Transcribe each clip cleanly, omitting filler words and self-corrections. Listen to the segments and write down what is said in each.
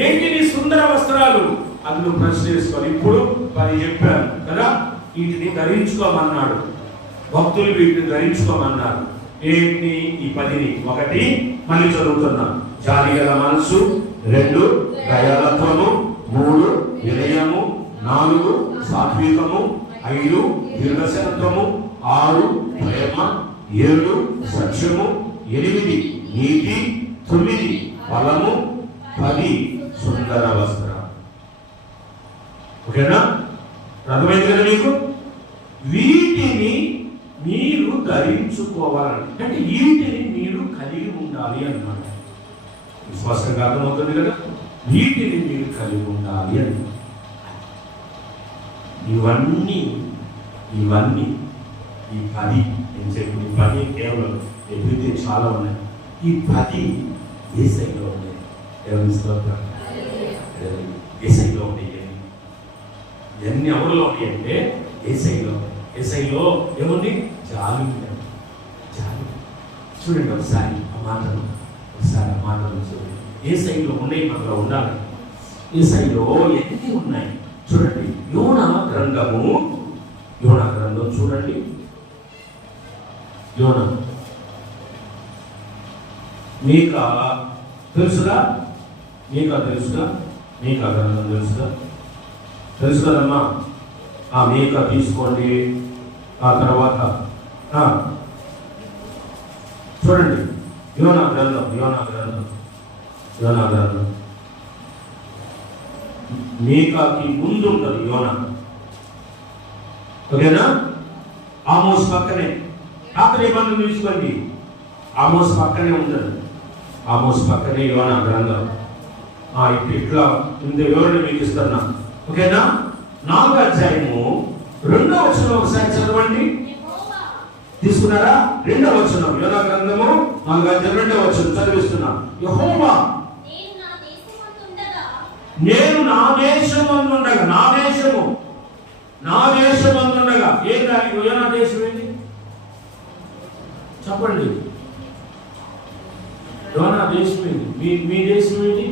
ఏంటి నీ సుందర వస్త్రాలు? అది నువ్వు ప్రశ్న చేసుకోవాలి. ఇప్పుడు 10 చెప్పాను కదా, వీటిని ధరించుకోమన్నాడు. భక్తులు వీటిని ధరించుకోమన్నారు. ఏంటి ఈ 10ని? 1 మళ్ళీ చదువుతున్నా, జాలి గల మనసు. 2 దయాలత్వము. 3 వినయము. 4 సాత్వికము. 5 దీర్ఘశాంతము. 6 ప్రేమ. 7 సత్యము. 8 నీతి. 9 బలము. 10 సుందర వస్త్ర. ఓకేనా? అర్థమైంది కదా మీకు? వీటిని మీరు ధరించుకోవాలని, అంటే వీటిని మీరు కలిగి ఉండాలి అన్నమాట. స్పష్టంగా అర్థమవుతుంది కదా? వీటిని మీరు కలిగి ఉండాలి అని. ఇవన్నీ ఈ 10 నేను చెప్పిన 10 కేవలం ఎప్పుడైతే చాలా ఉన్నాయి. ఈ 10 యేసయ్యలో ఉన్నాయి. దేవుని స్తోత్రం. యేసయ్యలో ఉన్నాయి. ఎన్ని ఎవరిలో ఉన్నాయి అంటే యేసయ్యలో. యేసయ్యలో ఏముంది? జాలి. జాలి. చూడండి ఒకసారి ఆ మాటలు చూడండి. యేసయ్యలో ఉన్నాయి, మనలో ఉండాలి. యేసయ్యలో ఎన్ని ఉన్నాయి చూడండి. యోనా గ్రంథం చూడండి. యోనా మీకా తెలుసుగా? మీకా గ్రంథం తెలుసు కదమ్మా? ఆ మీకా తీసుకోండి. ఆ తర్వాత చూడండి యోనా గ్రంథం మీకాకి ముందు ఉంటుంది యోనా. ఓకేనా? ఆమోస్ పక్కనే. అక్కడ ఏమన్నా తీసుకోండి, ఆమోస్ పక్కనే ఉంటుంది. ఆమోస్ పక్కనే యోనా గ్రంథం. ఇట్లా ఇంత వివరణ మీకు ఇస్తున్నా. ఓకేనా? 4వ అధ్యాయము 2వ వచనం ఒకసారి చదవండి. తీసుకున్నారా? 2వ వచనం యోనా గ్రంథము 4వ అధ్యాయం 2వ వచనం చదివిస్తున్నా. యెహోవా నేను నా దేశమందుండగా. ఏంటి యోనా దేశం ఏంటి చెప్పండి? యోనా దేశం ఏంటి? మీ దేశం ఏంటి?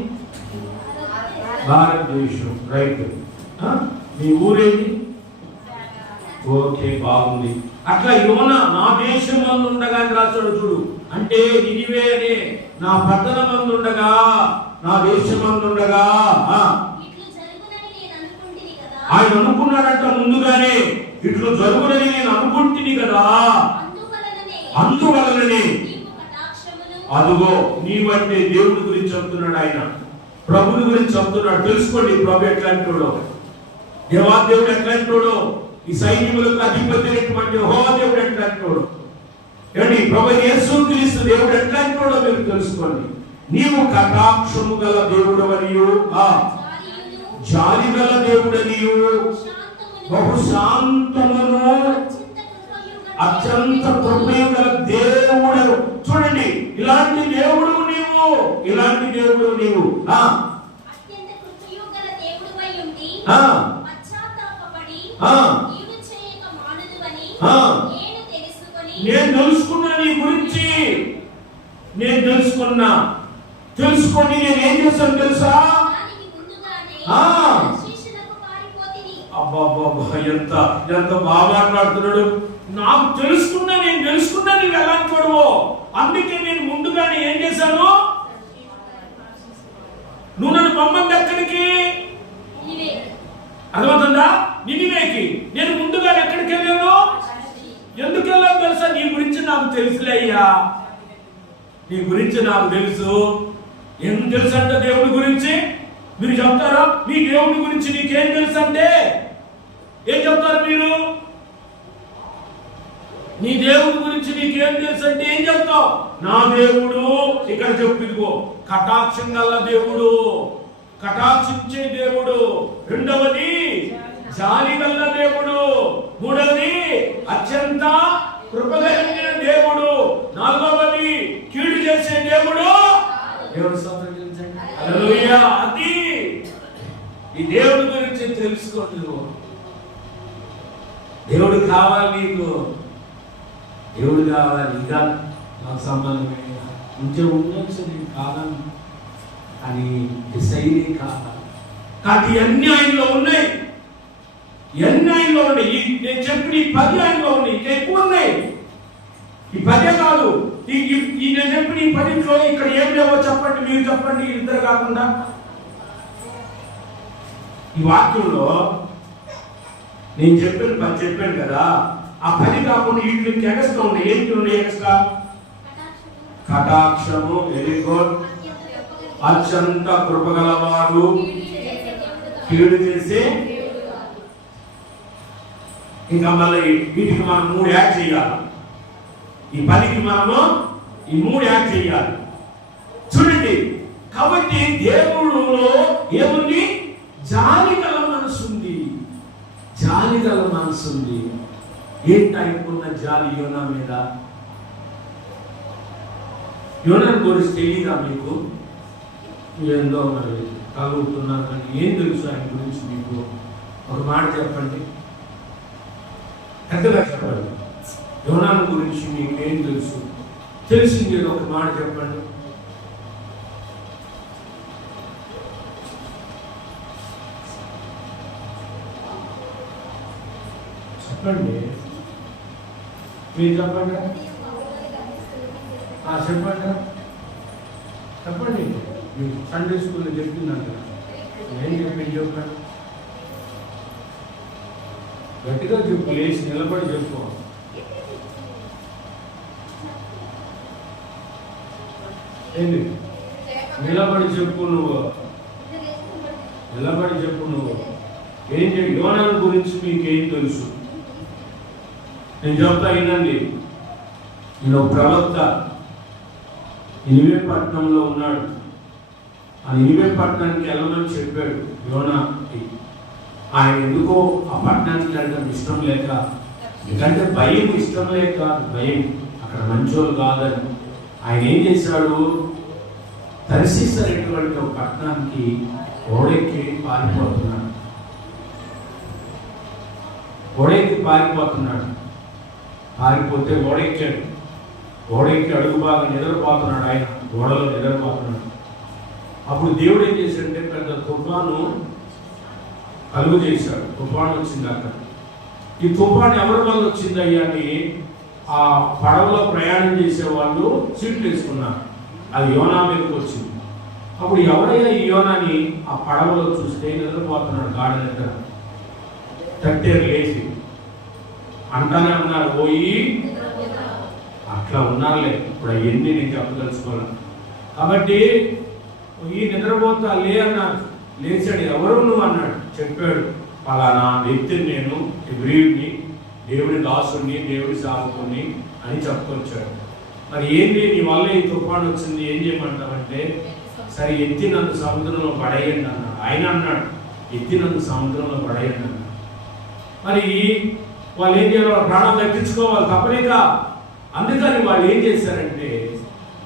భారతదేశం. రైట్. మీ ఊరేంటి? ఓకే, బాగుంది. అట్లా యోనా నా దేశం ఉండగా అని రాస్తాడు చూడు. అంటే నినివేనే నా పట్టణం ఉండగా, నా దేశం ఉండగా ఆయన అనుకున్నాడంట ముందుగానే. ఇట్లు జరుగునని నేను అనుకుంటుని కదా, అందువలననే. అదుగో నీవంటే దేవుడి గురించి చెప్తున్నాడు ఆయన, ప్రభుని గురించి చెప్తున్నాడు. తెలుసుకోండి ప్రభు ఎట్లాంటోడో, దేవాదేవుడు ఎట్లాంటోడో, ఈ సైన్యములకు అధిపతి అయినటువంటి యెహోవా దేవుడు ఎట్లాంటోడో, ఏమండి ప్రభు యేసుక్రీస్తు దేవుడు ఎట్లాంటోడో మీరు తెలుసుకోండి. నీవు కటాక్షము గల దేవుడవనియు, జాలి గల దేవుడనియు, బహు శాంతమును అత్యంత కృపయు గల దేవుడు. చూడండి, ఇలాంటి దేవుడు నీవు, ఇలాంటి దేవుడు నీవు. నేను తెలుసుకున్నా నీ గురించి, నేను తెలుసుకొని నేను ఏం చేస్తాను తెలుసా? ఎంత బాగా మాట్లాడుతున్నాడు. నాకు తెలుసుకున్నా, నేను తెలుసుకున్నా నువ్వు ఎలాంటి వాడువో, అందుకే నేను ముందుగానే ఏం చేశాను? నువ్వు నన్ను పంపండి ఎక్కడికి? అర్థమవుతుందా? నినివేకి. నేను ముందుగా ఎక్కడికి వెళ్ళాను? ఎందుకు వెళ్ళాను తెలుసా? నీ గురించి నాకు తెలుసులే అయ్యా, నీ గురించి నాకు తెలుసు. ఏం తెలుసు అంటే దేవుడి గురించి మీరు చెప్తారా? మీ దేవుడి గురించి నీకేం తెలుసు అంటే ఏం చెప్తారు మీరు? నీ దేవుడి గురించి నీకేం తెలుసు అంటే ఏం చెప్తావు? నా దేవుడు, ఇక్కడ చెప్పు, ఇదిగో కటాక్షం గల దేవుడు, కటాక్షించే దేవుడు. రెండవది జాలి గల దేవుడు. మూడవది అత్యంత కృపగలిగిన దేవుడు. నాలుగవది కీడు చేసే దేవుడు. దేవుడు సంప్రదించండి. హల్లెలూయా. అది ఈ దేవుడి గురించి తెలుసుకోండి. దేవుడు కావాలి నీకు, దేవుడు కావాలి. ఇంకా నాకు సంబంధం ఉంటే ఉండొచ్చు, నేను కాదని అని శైలి కాదు. కాబట్టి ఇవన్నీ ఆయనలో ఉన్నాయి, ఇవన్నీ ఆయనలో ఉన్నాయి. నేను చెప్పిన ఈ 10 ఆయనలో ఉన్నాయి, ఇంకా ఎక్కువ ఉన్నాయి. ఈ 10 కాదు, నేను చెప్పిన ఈ 10లో ఇక్కడ ఏం లేవో చెప్పండి, మీరు చెప్పండి, ఇద్దరు కాకుండా. ఈ వాక్యంలో నేను చెప్పాను కదా, ఆ 10 కాకుండా వీటికి ఎగస్ట్రా ఉన్నాయి. ఏంటి ఉన్నాయి ఎగస్ట్రా? కటాక్షము, వెరీ గుడ్, అత్యంత కృపగలవాడు, కీడు చేసే. ఇంకా మళ్ళీ వీటికి మనం 3 యాడ్ చేయాలి. ఈ 10కి మనము ఈ 3 యాడ్ చేయాలి. చూడండి, కాబట్టి దేవుడులో ఏముంది? జాలి గల మనసు ఉంది, జాలి గల మనసు ఉంది. ఏంటి ఆయనకున్న జాలి యోనా మీద? యోనా గురించి తెలియదా మీకు? ఏందో మరి కలుగుతున్నారు, కానీ ఏం తెలుసు ఆయన గురించి మీకు? ఒక మాట చెప్పండి, పెద్దగా చెప్పండి. యోనా గురించి మీకు ఏం తెలుసు? తెలిసింది ఒక మాట చెప్పండి. చెప్పండి, మీరు చెప్పండి. చెప్పండి చెప్పండి. మీరు సండే స్కూల్లో చెప్తున్నాను కదా, ఏం చెప్పండి. గట్టిగా చెప్పు, లేచి నిలబడి చెప్పు. ఏంటి నిలబడి చెప్పు, నువ్వు నిలబడి చెప్పు. నువ్వు ఏం చెప్పి యోనా గురించి మీకేం తెలుసు? నేను చెప్తా, వినండి. నేను ప్రవక్త నినివే పట్టణంలో ఉన్నాడు. ఆ నినివే పట్టణానికి వెళ్ళమని చెప్పాడు యోనాకి. ఆయన ఎందుకో ఆ పట్టణానికి వెళ్ళడం ఇష్టం లేక, ఎందుకంటే భయం ఇష్టం లేక, భయం అక్కడ మంచోళ్ళు కాదని ఆయన ఏం చేశాడు? తర్షీషు అనేటువంటి ఒక పట్టణానికి ఓడెక్కి పారిపోతున్నాడు. పారిపోతే ఓడెక్కి అడుగు బాగా నిద్రపోతున్నాడు. ఆయన ఓడలో నిద్రపోతున్నాడు. అప్పుడు దేవుడు ఏం చేశాడంటే పెద్ద తుఫాను కలుగు చేశాడు. తుఫాను వచ్చింది అక్కడ. ఈ తుఫాను ఎవరి వల్ల వచ్చిందయ్యా అని ఆ పడవలో ప్రయాణం చేసే వాళ్ళు సీట్లు వేసుకున్నారు. అది యోనా మీదకి వచ్చింది. అప్పుడు ఎవరైనా ఈ యోనాని ఆ పడవలో చూస్తే నిద్రపోతున్నాడు, గాఢ నిద్ర. తట్టేరు లేచి అంటానే ఉన్నారు, పోయి అట్లా ఉన్నారులే. ఇప్పుడు అవన్నీ నేను చెప్పదలుచుకోవాలి. కాబట్టి ఈ నిద్రపోతా లే అన్నారు. లేచాడు. ఎవరు నువ్వు అన్నాడు. చెప్పాడు, పలానా వ్యక్తిని, నేను హెబ్రీయుడిని, దేవుడి దాసుడిని, దేవుడి సేవకుడిని అని చెప్పుకొచ్చాడు. మరి ఏంటి నీ వల్ల ఈ తుఫాను వచ్చింది, ఏం చేయమంటావంటే, సరే ఎత్తి నన్ను సముద్రంలో పడేయండి అన్నాడు. ఆయన అన్నాడు, ఎత్తి నన్ను సముద్రంలో పడేయండి అన్నాడు. మరి వాళ్ళు ఏం చేయాలి? వాళ్ళ ప్రాణం దక్కించుకోవాలి తప్పనిక. అందుకని వాళ్ళు ఏం చేశారంటే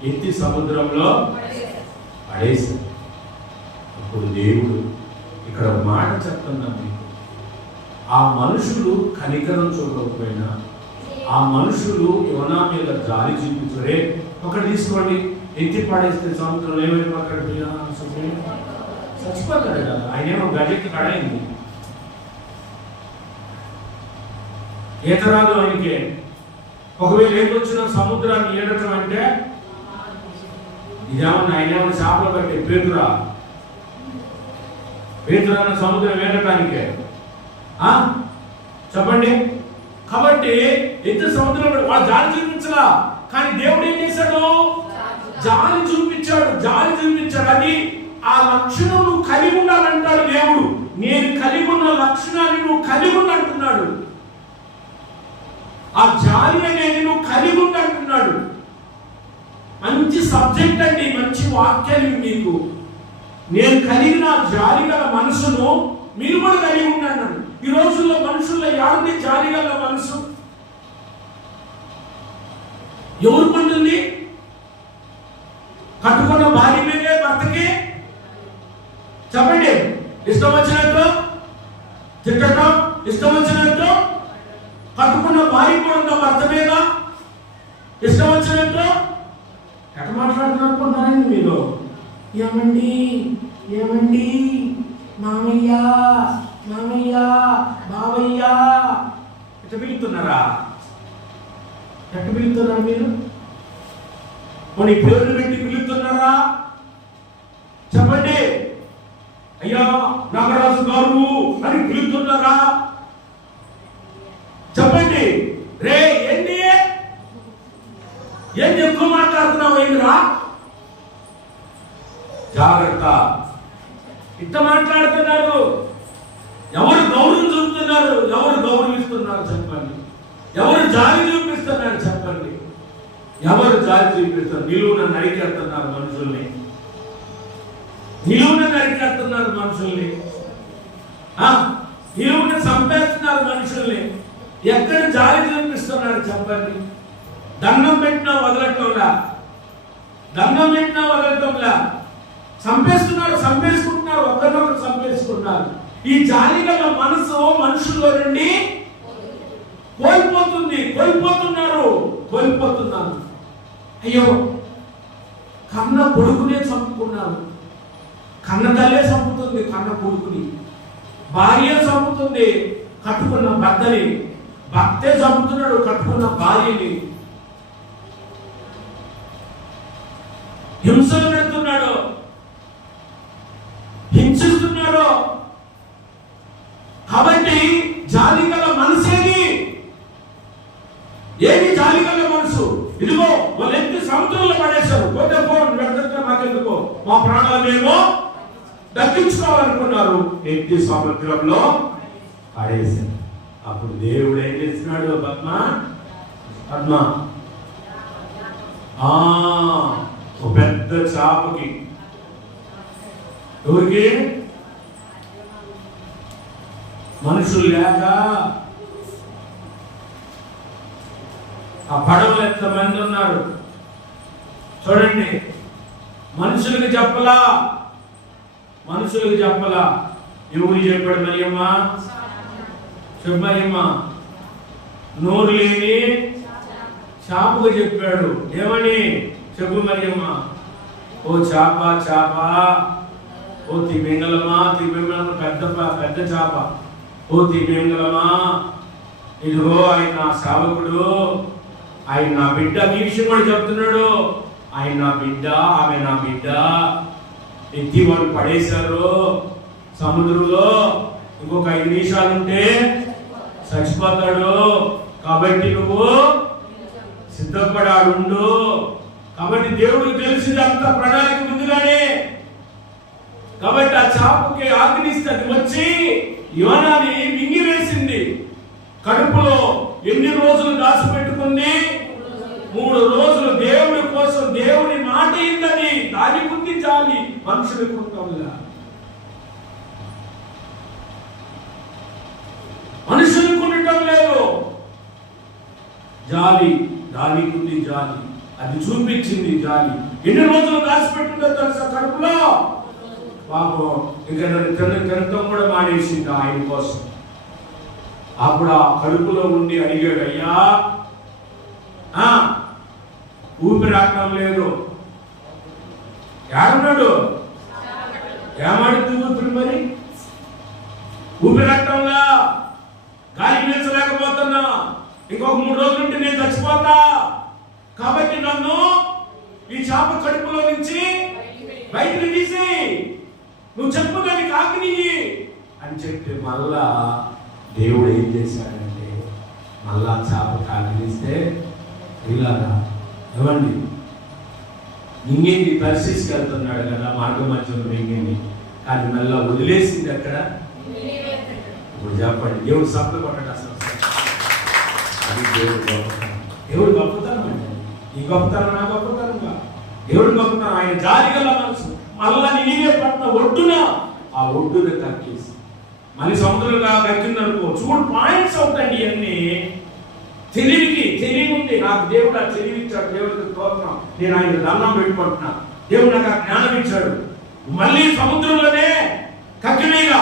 ఎత్తి సముద్రంలో పడేశారు. అప్పుడు దేవుడు ఇక్కడ మాట చెప్తున్నా మీకు, ఆ మనుషులు కనికరం చూడకపోయినా, ఆ మనుషులు యోనా మీద జాలి చూపించరే. ఒకటి తీసుకోండి, ఎత్తి పడేస్తే సముద్రంలో ఏమైపోతాడు? చచ్చిపోతాడు కదా. ఆయన ఏమో గజెక్కి పడైంది, ఈతరాదు ఆయనకి. ఒకవేళ ఏదొచ్చిన సముద్రాన్ని ఈడటం అంటే ఇదేమన్నా ఆయన ఏమన్నా చేపలు పట్టే పేతురా సముద్రం ఈడటానికే చెప్పండి. కాబట్టి ఎత్తు సముద్రం వాళ్ళు జాలి చూపించలా, కానీ దేవుడు ఏం చేశాడు? జాలి చూపించాడు. అది ఆ లక్షణం నువ్వు కలిగి ఉండాలంటాడు దేవుడు. నేను కలిగి ఉన్న లక్షణాన్ని నువ్వు కలిగి ఉండంటున్నాడు. ఆ జాలి అనేది నువ్వు కలిగి ఉండంటున్నాడు. మంచి సబ్జెక్ట్ అండి, మంచి వాక్యాలు మీకు. నేను కలిగిన జాలి గల మనసును మీరు కూడా కలిగి ఉండండి. ఈ రోజుల్లో మనుషుల్లో ఎవరిని జాలి గల మనసు? ఎవరు పండుంది? కట్టుకున్న భార్య మీదే భర్తకి చెప్పండి ఇష్టం వచ్చినట్టు తిట్టడం, ఇష్టం వచ్చినట్టు కట్టుకున్న భార్య కూడా ఉన్న భర్త మీద ఇష్టం వచ్చినట్టు ఎట్లా మాట్లాడుతున్నారు మీరు? ఏమండి ఏమండి మామయ్య మామయ్య బావయ్య ఎట్లా పిలుస్తున్నారా? ఎట్లా పిలుస్తున్నారా మీరు? మన పేర్లు పెట్టి పిలుస్తున్నారా? చెప్పండి. అయ్యా నాగరాజు గారు అని పిలుస్తున్నారా? చెప్పండి. రే ఏంటి ఏం ఎక్కువ మాట్లాడుతున్నావు? ఏంటిరా? జాగ్రత్త. ఇంత మాట్లాడుతున్నారు. ఎవరు గౌరవం చూపుతున్నారు? ఎవరు గౌరవిస్తున్నారు చెప్పండి. ఎవరు జాలి చూపిస్తున్నారు చెప్పండి. ఎవరు జాలి చూపిస్తారు? నిలువున నరికేస్తున్నారు మనుషుల్ని. నిలువున నరికేస్తున్నారు మనుషుల్ని. నిలువున చంపేస్తున్నారు మనుషుల్ని. ఎక్కడ జాలి చూపిస్తున్నారు చెప్పండి. దండం పెట్టినా వదలటంలా. దండం పెట్టినా వదలటంలా. చంపేస్తున్నారు, చంపేసుకుంటున్నారు, ఒకరినొకరు చంపేసుకుంటున్నారు. ఈ జాలి గల మనసు మనుషుల్లో నుండి కోల్పోతున్నారు. అయ్యో కన్న కొడుకునే చంపుకున్నారు. కన్న తల్లే చంపుతుంది కన్న కొడుకుని. భార్య చంపుతుంది కట్టుకున్న భర్తని. భర్తే చంపుతున్నాడు కట్టుకున్న భార్యని. హింసలు పెడుతున్నాడు, హింసిస్తున్నాడు. కాబట్టి జాలి గల మనసేది ఏది? జాలి గల మనసు ఇదిగో వాళ్ళు ఎత్తి సముద్రంలో పడేశారు. పోతే మాకెందుకో, మా ప్రాణాలేమో దక్కించుకోవాలనుకున్నారు. ఎత్తి సముద్రంలో పడేశారు. అప్పుడు దేవుడు ఏం చేస్తున్నాడు? పద్మ ఒక పెద్ద చాపకి, ఎవరికి? మనుషులు లేక ఆ పడవలు ఎంతమంది ఉన్నారు చూడండి. మనుషులకు చెప్పలా. ఎవరు చెప్పాడు? మరియమ్మ చెప్పమ్మా. నోరు లేని చాపకు చెప్పాడు. ఏమని చెప్పు మరియమ్మ? ఓ చాప ఓ తిమింగలమా పెద్ద చాప. ఓ తిమింగలమా, ఇదిగో ఆయన నా సేవకుడు, ఆయన నా బిడ్డ. ఈ విషయం కూడా చెప్తున్నాడు. ఆయన నా బిడ్డ, ఆమె నా బిడ్డ. ఎత్తి వాళ్ళు పడేశారు సముద్రంలో. ఇంకొక 5 నిమిషాలుంటే చచ్చిపోతాడు. కాబట్టి నువ్వు సిద్ధపడాడుండు. కాబట్టి దేవుడికి తెలిసింది అంత ప్రణాళిక ముందుగానే. కాబట్టి ఆ చాపకి ఆగ్నిస్తే అది వచ్చి యోనాని మింగివేసింది. కడుపులో ఎన్ని రోజులు దాచిపెట్టుకుంది? 3 రోజులు దేవుడి కోసం. దేవుని మాట ఇందని దాని బుద్ధి చాలి మనుషుల కృతంలా. మనుషులకు ఉండటం లేదు జాలి. దానికి జాలి, అది చూపించింది జాలి. ఎన్ని రోజులు దాచిపెట్టిందో తెలుసా కడుపులో? పాపం ఇంకా తినటం కూడా మానేసింది ఆయన కోసం. అప్పుడు ఆ కడుపులో ఉండి అడిగాడు, అయ్యా ఊపిరి ఆడటం లేదు. ఏమన్నాడు? ఏమాడుతుంది ఊపిరి? మరి ఊపిరి ఆడటంలా, గాలి పీల్చలేకపోతున్నా, ఇంకొక 3 రోజులు ఉంటే నేను చచ్చిపోతా. కాబట్టి నన్ను ఈ చాప కడుపులో నుంచి బయటకు తీసి నువ్వు చెప్పు దానికి ఆగ్ని అని చెప్పి మళ్ళా దేవుడు ఏం చేశాడంటే మళ్ళా చాప కాగిలిస్తే ఇలాగా ఇవ్వండి. మింగింది పరిశీలికి వెళ్తున్నాడు కదా, మార్గ మధ్యలో మింగింది. కానీ మళ్ళా వదిలేసింది అక్కడ. ఇప్పుడు చెప్పండి, దేవుడు సప్ల కొట్టడు అసలు. అది దేవుడు గొప్పతనం అండి. ఈ గొప్పతనం నా గొప్పతనంగా దేవుడు గొప్పతనం. ఆయన జాలి గల మనసు. మళ్ళా నీవే పట్టిన ఒడ్డున, ఆ ఒడ్డున కక్కేసి మళ్ళీ సముద్రంగా కక్కిందనుకో. చూడు పాయింట్స్ అవుతాయండి ఇవన్నీ. తెలివి ఉంది నాకు. దేవుడు ఆ తెలివి ఇచ్చాడు. దేవుడికి స్తోత్రం. నేను ఆయన దండం పెట్టుకుంటున్నా. దేవుడు నాకు ఆ జ్ఞానం ఇచ్చాడు. మళ్ళీ సముద్రంలోనే కక్కినీగా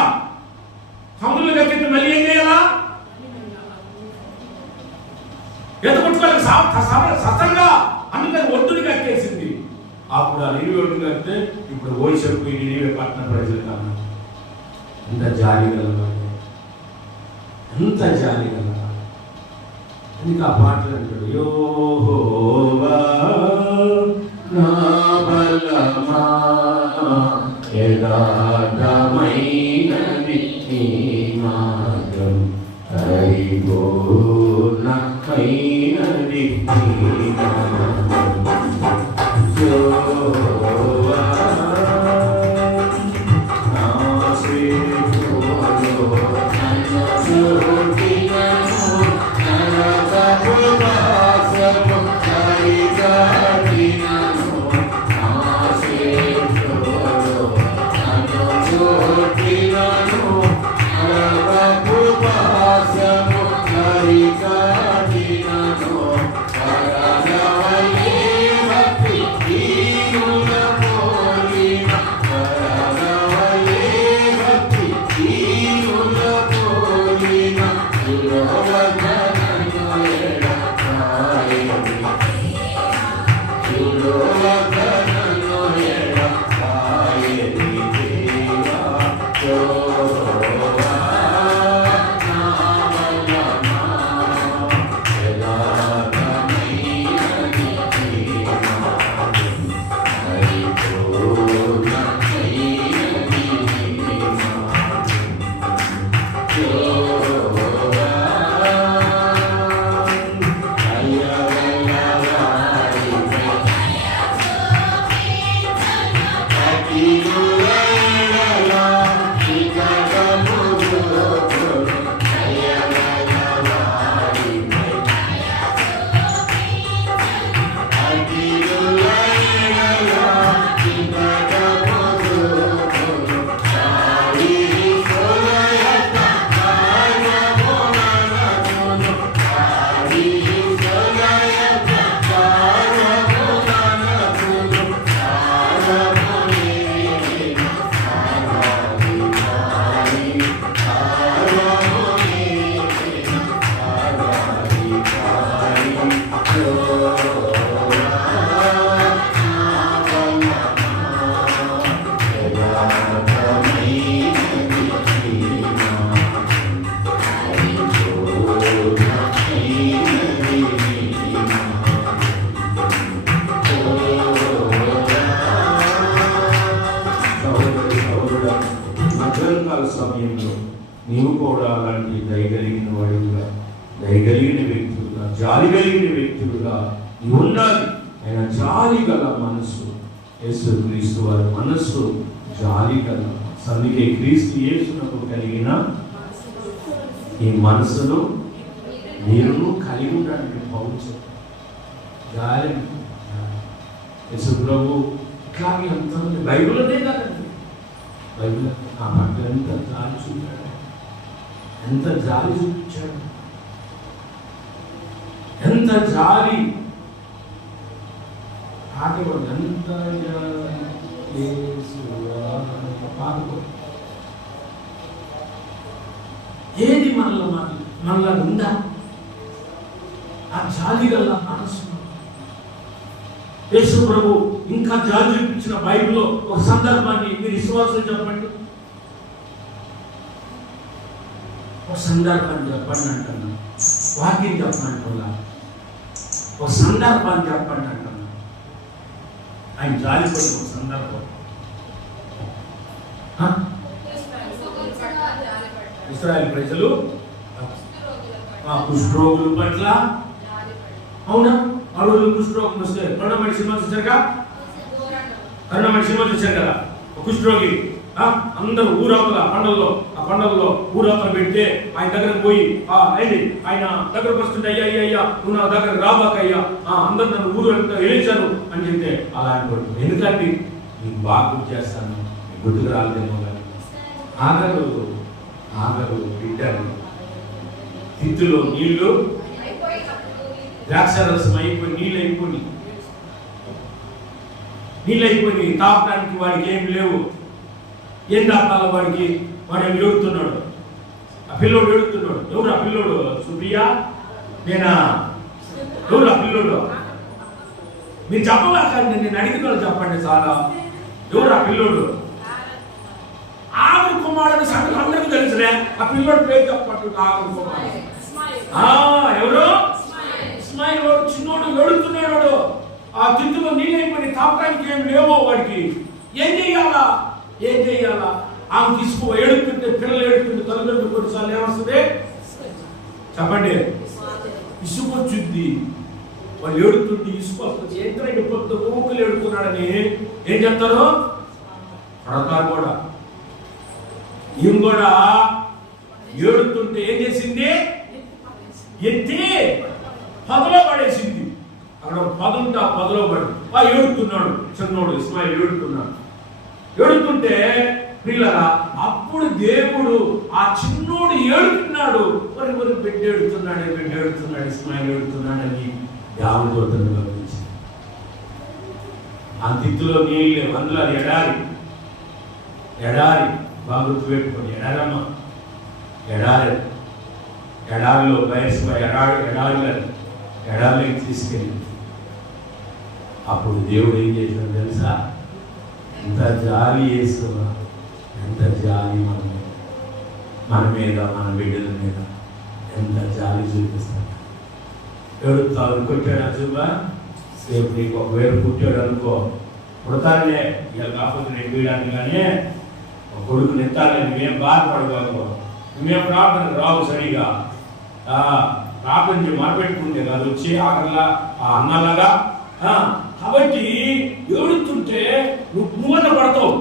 సముద్రంలో కక్కితే మళ్ళీ ఏం చేయాలా? ఎత్తుకొట్టుకోవాలి సతంగా. అందుకని ఒడ్డుని కక్కేసింది. అప్పుడు ఆ నిలువెట్టు కడితే ఇప్పుడు ఓయిసెప్పు ఈ నిలువే పట్టణ ప్రజలు కన్నా ఎంత జాలి కలవాలి, ఎంత జాలి కలవాలి. అందుకే ఆ పాటలు అంటాడు, యెహోవా నా బలమా యథార్థమైనది నీ మార్గం పరిపూర్ణమైనది నీ మార్గం. యెహోవా నా సేవకుడు నన్ను చూడినను నరకపు వాసము కరిగాడినను. నా సేవకుడు నన్ను చూడినను నరకపు వాసము కరిగాడినను. కరగవలే భక్తి దీనుల పోలిన, కరగవలే భక్తి దీనుల పోలిన. యులోవదనను ఎడబాయని, యులోవదనను ఎడబాయని దేవా. యెహోవా నా బలమా యథార్థమైనది నీ మార్గం పరిపూర్ణమైనది నీ మార్గం. యెహోవా దయగలవాడివై అతిథులైనలా నికటము చూపుడు. దయగలవాడివై అతిథులైనలా నికటము చూపుడు. చాలీసులయత కార్యముననగును, చాలీసులయత కార్యముననగును. కారమునేన కారాధికారి, కారమునేన కారాధికారి. యెహోవా నా బలమా యథార్థమైనది నీ మార్గం పరిపూర్ణమైనది నీ సహోదరి సహోదరుడా, మధ్యాహ్నకాల సమయంలో నీవు కూడా అలాంటి దయగలిగిన వాడిగా, దయగలిగిన వ్యక్తులుగా, జాలి కలిగిన వ్యక్తులుగా నీవు ఉండాలి. ఆయన జాలి గల మనస్సు, యేసుక్రీస్తు వారి మనస్సు జాలి గల మనస్సు. అందుకే క్రీస్తు యేసునకు కలిగిన ఈ మనసును మీరును కలిగి ఉండడానికి పౌరుషం జాలి. యేసు ప్రభు ఇట్లాగే అంత బైబిల్లోనే కాదండి, బైబిల్ ఆ పట్ల ఎంత జాలి చూపాడు, ఎంత జాలి చూపించాడు, ఎంత జాలి. పాట కూడా ఎంత పాట కూడా ఏది మనలో ఉందా ఆ జాలి గల మనసు. యేసు ప్రభు ఇంకా జాలి చూపించిన బైబిల్లో ఒక సందర్భాన్ని మీరు విశ్వాసం చెప్పండి, ఒక సందర్భాన్ని చెప్పండి అంటున్నా, వాక్యం చెప్పమంటున్నా, ఒక సందర్భాన్ని చెప్పండి అంటున్నా. ఆయన జాలిపడి ఒక సందర్భం. ఇశ్రాయేలు ప్రజలు కుష్ఠరోగుల పట్ల, అవునా, వాళ్ళు కుష్ఠరోగం వస్తే కరుణమణి సినిమా చూశారుగా, కరుణమణి సినిమా చూశారు కదా. కుష్ఠరోగి అందరూ ఊరవతల పండగలో ఊరవతల పెడితే ఆయన దగ్గరకు పోయి ఆయన దగ్గరకు వస్తుంటే అయ్యా అయ్యా నువ్వు నా దగ్గర రాబాకయ్యా, అందరు నన్ను ఊరు వెళ్ళించాను అని చెప్తే అలా అనుకోండి. ఎందుకంటే నీకు బాగా గుర్తు చేస్తాను, నీకు గుర్తుకు రాలేదేమో కానీ ఆగరు బిడ్డలు తిత్తులో నీళ్లు ద్రాక్షరసం అయిపోయి నీళ్ళు అయిపోయి తాపడానికి వాడికి ఏం లేవు. ఏం తాపాల వాడికి? వాడు ఏమి ఏడుతున్నాడు, ఆ పిల్లోడు ఏడుతున్నాడు. ఎవరు ఆ పిల్లోడు? సుప్రియా నేనా? ఎవరు ఆ పిల్లోడు? మీరు చెప్పలేకండి, నేను అడిగిన వాళ్ళు చెప్పండి. చాలా ఎవరు ఆ పిల్లోడు? ఆగరు కుమారుడు సంగతి అందరికీ తెలుసులే. ఆ పిల్లోడు పేరు చెప్పట్టు. ఆగరు కుమారుడు ఎవరు? ఇస్మాయిల్. వాడు చిన్నోడు, ఏడుతున్నాడు. ఆ తిత్తులో నీళ్ళైపోయి తాపడానికి ఏం లేవో వాడికి. ఏం చెయ్యాలా? ఆమె తీసుకో. ఏడుతుంటే, పిల్లలు ఏడుతుంటే తల్లిదండ్రులు కొన్నిసార్లు ఏమొస్తుంది చెప్పండి? ఇసుకొచ్చుద్ది. వాళ్ళు ఏడుతుంటే ఇసుకు వస్తుంది. ఏంటంటే పొద్దు ఊకులు ఏడుతున్నాడని ఏం చెప్తారు? పడతారు కూడా. ఈమె కూడా ఏడుతుంటే ఏం చేసింది? ఎత్తి పదలో పడేసింది. అక్కడ పదుంటే ఆ పదలో పడి ఏడుతున్నాడు. చిన్నోడు ఇస్మాయిల్ ఏడుతుంటే పిల్లరా, అప్పుడు దేవుడు ఆ చిన్నోడు ఏడుతున్నాడు. మరి బిడ్డ ఏడుతున్నాడు, ఇస్మాయిల్ ఏడుతున్నాడని దేవదూతను గమనించింది. ఆ తిత్తులో నీళ్ళు, అందులో అది ఎడారి బాగా గుర్తుపెట్టుకోండి. ఎడారిలో బయర్స్పై ఎడారిలోకి తీసుకెళ్ళి అప్పుడు దేవుడు ఏం చేశాడు తెలుసా? ఎంత జాలి చేస్తున్నా, ఎంత జాలి మన మీద, మన బిడ్డల మీద ఎంత జాలి చూపిస్తాడు. ఏడుతాడు. కొట్టాడు చూపా. రేపు నీకు ఒకవేళ పుట్టాడు అనుకో, పుడతానే ఇలా కాకపోతే నేను వీడానికి కానీ ఒక కొడుకు నెత్తాలి. నువ్వేం బాధపడగలవు, నువ్వేం ప్రార్థన రావు సరిగా. ప్రార్థన మొరపెట్టుకుంటే కాదు వచ్చి ఆఖరిలా అన్నలాగా. కాబట్టి ఏడుతుంటే నువ్వు పడతావు.